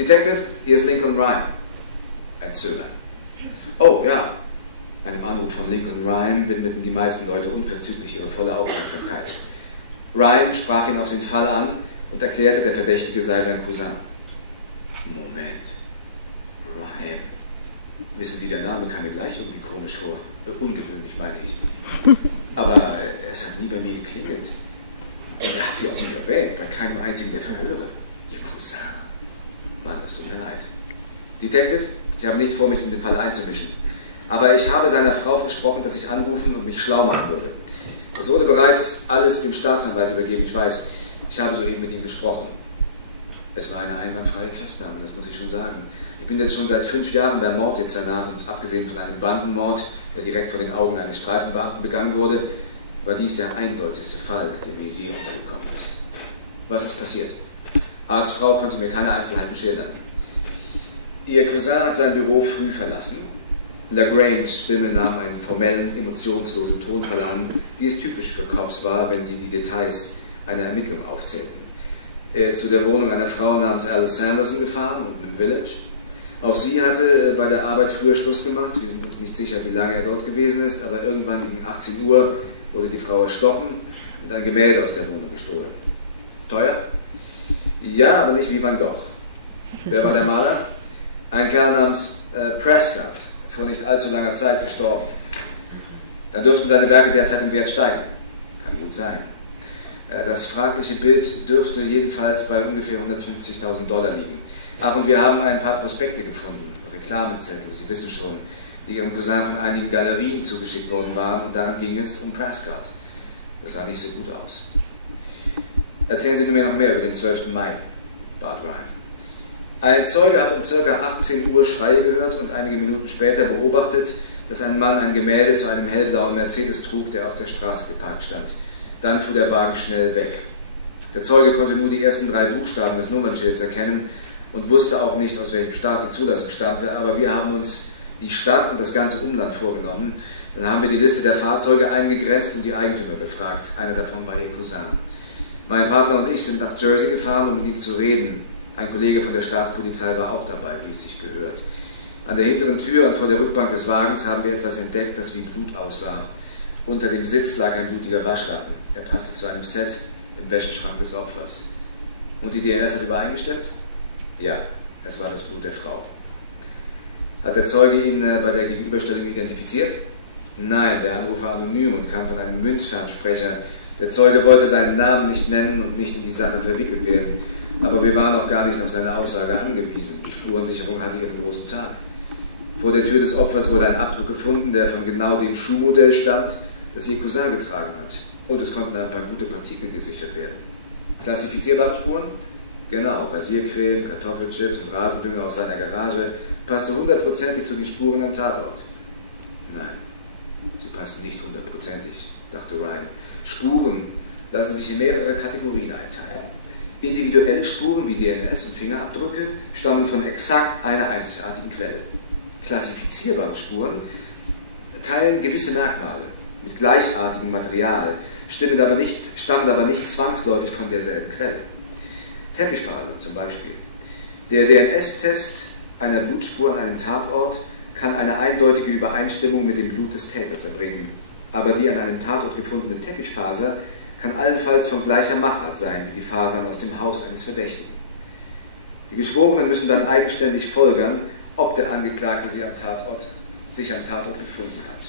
Detective, hier ist Lincoln Rhyme. Ein Zögern. Oh, ja. Einem Anruf von Lincoln Rhyme widmeten die meisten Leute unverzüglich ihre volle Aufmerksamkeit. Rhyme sprach ihn auf den Fall an und erklärte, der Verdächtige sei sein Cousin. Moment. Rhyme. Wissen Sie, der Name kam mir gleich irgendwie komisch vor. Ungewöhnlich, meine ich. Aber es hat nie bei mir geklingelt. Und er hat sie auch nie erwähnt, bei keinem einzigen der Verhöre. Ihr Cousin. Mann, es tut mir leid. Detective, ich habe nicht vor, mich in den Fall einzumischen. Aber ich habe seiner Frau versprochen, dass ich anrufen und mich schlau machen würde. Es wurde bereits alles dem Staatsanwalt übergeben, ich weiß. Ich habe soeben mit ihm gesprochen. Es war eine einwandfreie Festnahme, das muss ich schon sagen. Ich bin jetzt schon seit 5 Jahren bei Morddezernat und abgesehen von einem Bandenmord, der direkt vor den Augen eines Streifenbeamten begangen wurde, war dies der eindeutigste Fall, der mir je untergekommen ist. Was ist passiert? Arztfrau konnte mir keine Einzelheiten schildern. Ihr Cousin hat sein Büro früh verlassen. Lagranges Stimme nahm einen formellen, emotionslosen Tonfall an, wie es typisch für Cops war, wenn sie die Details einer Ermittlung aufzählten. Er ist zu der Wohnung einer Frau namens Alice Sanderson gefahren, unten im Village. Auch sie hatte bei der Arbeit früher Schluss gemacht. Wir sind uns nicht sicher, wie lange er dort gewesen ist, aber irgendwann gegen 18 Uhr wurde die Frau erstochen und ein Gemälde aus der Wohnung gestohlen. Teuer? Ja, aber nicht wie Van Gogh. Wer war der Maler? Ein Kerl namens Prescott, vor nicht allzu langer Zeit gestorben. Dann dürften seine Werke derzeit im Wert steigen. Kann gut sein. Das fragliche Bild dürfte jedenfalls bei ungefähr $150.000 liegen. Ach, und wir haben ein paar Prospekte gefunden, Reklamezettel, Sie wissen schon, die Ihrem Cousin von einigen Galerien zugeschickt worden waren, und daran ging es um Prescott. Das sah nicht so gut aus. Erzählen Sie mir noch mehr über den 12. Mai, bat Ryan. Ein Zeuge hat um ca. 18 Uhr Schreie gehört und einige Minuten später beobachtet, dass ein Mann ein Gemälde zu einem hellblauen Mercedes trug, der auf der Straße geparkt stand. Dann fuhr der Wagen schnell weg. Der Zeuge konnte nur die ersten 3 Buchstaben des Nummernschilds erkennen und wusste auch nicht, aus welchem Staat die Zulassung stammte, aber wir haben uns die Stadt und das ganze Umland vorgenommen. Dann haben wir die Liste der Fahrzeuge eingegrenzt und die Eigentümer befragt. Einer davon war ihr Cousin. Mein Partner und ich sind nach Jersey gefahren, um mit ihm zu reden. Ein Kollege von der Staatspolizei war auch dabei, wie es sich gehört. An der hinteren Tür und vor der Rückbank des Wagens haben wir etwas entdeckt, das wie Blut aussah. Unter dem Sitz lag ein blutiger Waschlappen. Er passte zu einem Set im Wäscheschrank des Opfers. Und die DNS hat übereingestimmt? Ja, das war das Blut der Frau. Hat der Zeuge ihn bei der Gegenüberstellung identifiziert? Nein, der Anruf war anonym und kam von einem Münzfernsprecher. Der Zeuge wollte seinen Namen nicht nennen und nicht in die Sache verwickelt werden. Aber wir waren auch gar nicht auf seine Aussage angewiesen. Die Spurensicherung hatte ihren großen Tag. Vor der Tür des Opfers wurde ein Abdruck gefunden, der von genau dem Schuhmodell stammt, das ihr Cousin getragen hat. Und es konnten ein paar gute Partikel gesichert werden. Klassifizierbare Spuren? Genau, Rasiercreme, Kartoffelchips und Rasendünger aus seiner Garage passte 100%ig zu den Spuren am Tatort. Nein, sie passten nicht 100%ig, dachte Ryan. Spuren lassen sich in mehrere Kategorien einteilen. Individuelle Spuren wie DNS und Fingerabdrücke stammen von exakt einer einzigartigen Quelle. Klassifizierbare Spuren teilen gewisse Merkmale mit gleichartigem Material, stammen aber nicht zwangsläufig von derselben Quelle. Teppichfasern zum Beispiel. Der DNS-Test einer Blutspur an einem Tatort kann eine eindeutige Übereinstimmung mit dem Blut des Täters erbringen, aber die an einem Tatort gefundene Teppichfaser kann allenfalls von gleicher Machart sein wie die Fasern aus dem Haus eines Verdächtigen. Die Geschworenen müssen dann eigenständig folgern, ob der Angeklagte sich am Tatort befunden hat.